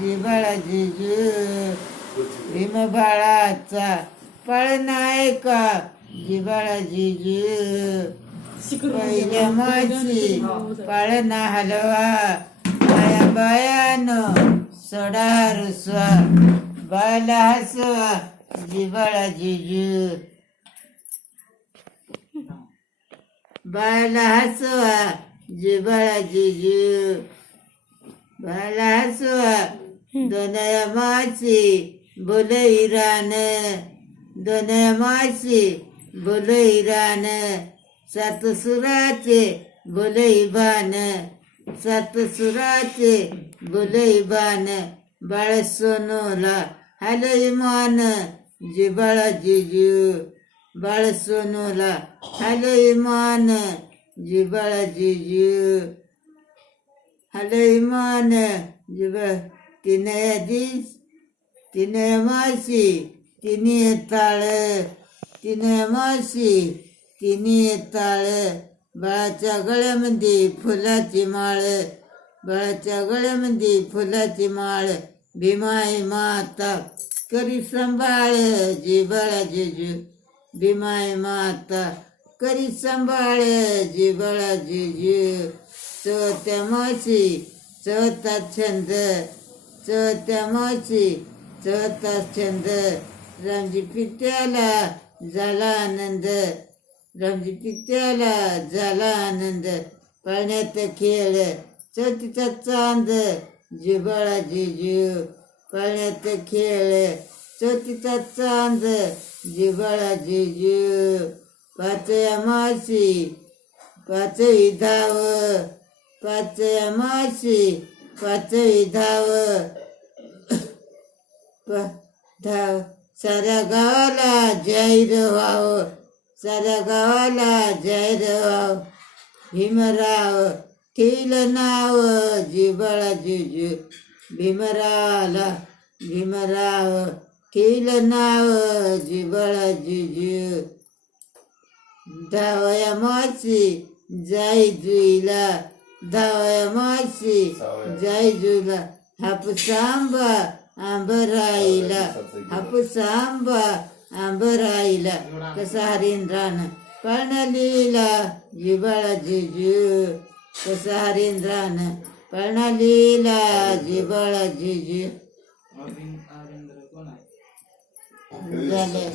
जिबाळा जिजू भीम बाळाचा पळणा ऐका जिबाळा जिजू पहिल्या माशी पाळणा हलवा बाया बायानो सोडा रुसवा बाला हसवा जिबाळा जिजू बाला हसवा जिबाळा जिजू बाला हसवा दोनया माशी बोलई रान दोनया माशी बोलई रान सात सुराचे बोलई बाण सात सुराचे बोलई बाण बाळ सोनूला हलई मान जिबाळा जिजू बाळ सोनूला हलई मान जिबाळा जिजू हलई मान जिबाळ तिने दिस तिने माशी तिने ताळ तिने माशी तिने ताळ बाळाच्या गळ्यामध्ये फुलाची माळ बाळाच्या गळ्यामध्ये फुलाची माळ भीमाई माता करी सांभाळ जिबाळा जिजू भीमाई माता करी सांभाळ जिबाळा जिजू चौथ्या माशी चौथा छंद चौथ्या माशी चौथा छंद रामजी पित्याला झाला आनंद रामजी पित्याला झाला आनंद पाळण्यात खेळ चौथीचा चांद जिबाळा जिजू पाळण्यात खेळ चौथीचा चांद जिबाळा जिजू पाचया माशी पाचवी धाव पाचया माशी पाचवी धाव धाव साऱ्या गावाला जाहीर व्हावं साऱ्या गावाला जाहीर व्हावं भीमराव ठेवलं नाव जिबाळा जिजू भीमराव ठेवलं नाव जिबाळा जिजू धावया माशी जाई जुईला धावया माशी जाई जुईला हापूस आंबा आंबराईला हापूस आंबा आंबराईला कसा हरीण रान पळणालीला जिबाळा जिजू कसा हरीण रान पळणालीला जिबाळा जिजू झाले.